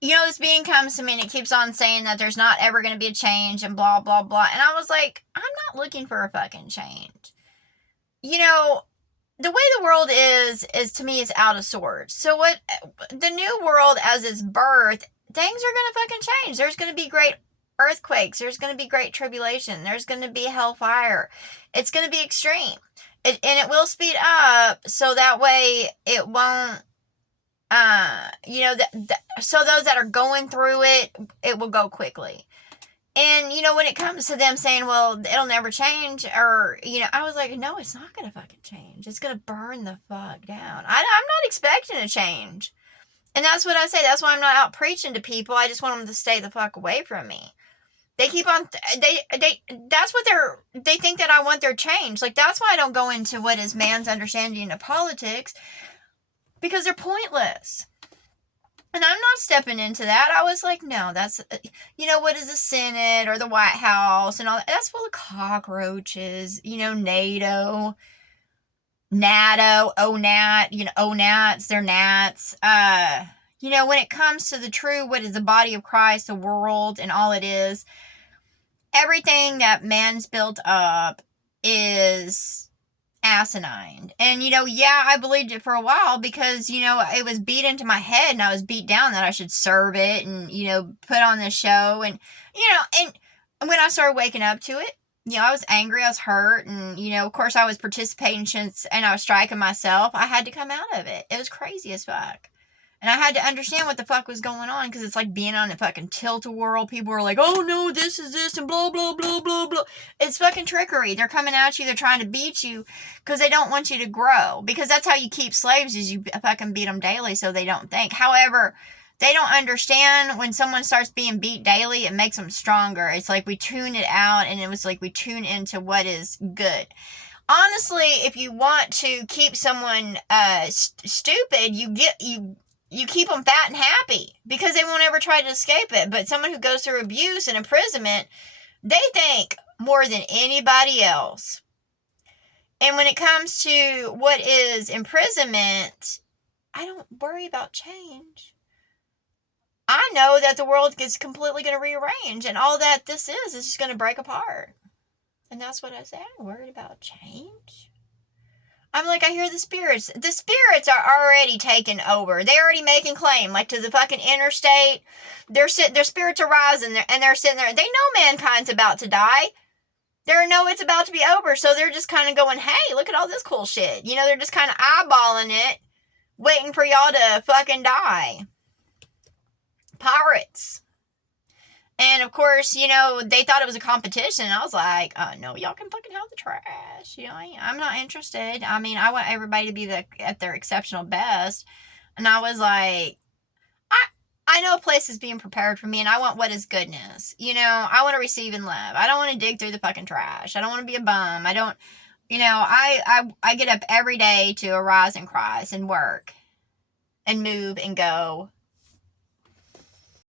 this being comes to me and it keeps on saying that there's not ever going to be a change and blah, blah, blah. And I was like, I'm not looking for a fucking change. The way the world is to me is out of sorts. So what the new world as its birth, things are going to fucking change. There's going to be great earthquakes. There's going to be great tribulation. There's going to be hellfire. It's going to be extreme. And it will speed up so that way it won't, so those that are going through it will go quickly. And, when it comes to them saying, well, it'll never change, or, I was like, no, it's not going to fucking change. It's going to burn the fuck down. I'm not expecting a change. And that's what I say. That's why I'm not out preaching to people. I just want them to stay the fuck away from me. They keep on, that's what they think that I want their change. Like, that's why I don't go into what is man's understanding of politics, because they're pointless. And I'm not stepping into that. I was like, no, that's, what is the Senate or the White House and all that? That's full of cockroaches, NATO, ONAT, ONATs, they're gnats. When it comes to the true, what is the body of Christ, the world, and all it is, everything that man's built up is asinine. And, I believed it for a while because, it was beat into my head and I was beat down that I should serve it and, put on this show. And, and when I started waking up to it, I was angry, I was hurt, and, of course I was participating and I was striking myself. I had to come out of it. It was crazy as fuck. And I had to understand what the fuck was going on, because it's like being on a fucking tilt-a-whirl. People are like, oh no, this is this, and blah, blah, blah, blah, blah. It's fucking trickery. They're coming at you, they're trying to beat you, because they don't want you to grow. Because that's how you keep slaves, is you fucking beat them daily so they don't think. However, they don't understand when someone starts being beat daily, it makes them stronger. It's like we tune it out, and it was like we tune into what is good. Honestly, if you want to keep someone stupid, you keep them fat and happy, because they won't ever try to escape it. But someone who goes through abuse and imprisonment, they think more than anybody else. And when it comes to what is imprisonment, I don't worry about change. I know that the world is completely going to rearrange, and all that this is just going to break apart. And that's what I say. I'm worried about change. I'm like, I hear the spirits. The spirits are already taking over. They're already making claim, like to the fucking interstate. Their spirits are rising, and they're sitting there. They know mankind's about to die. They know it's about to be over, so they're just kind of going, hey, look at all this cool shit. They're just kind of eyeballing it, waiting for y'all to fucking die. Pirates. And of course, they thought it was a competition. I was like, no, y'all can fucking have the trash. I'm not interested. I mean, I want everybody to be at their exceptional best. And I was like, I know a place is being prepared for me, and I want what is goodness. I want to receive and love. I don't want to dig through the fucking trash. I don't want to be a bum. I don't, I get up every day to arise and cry and work and move and go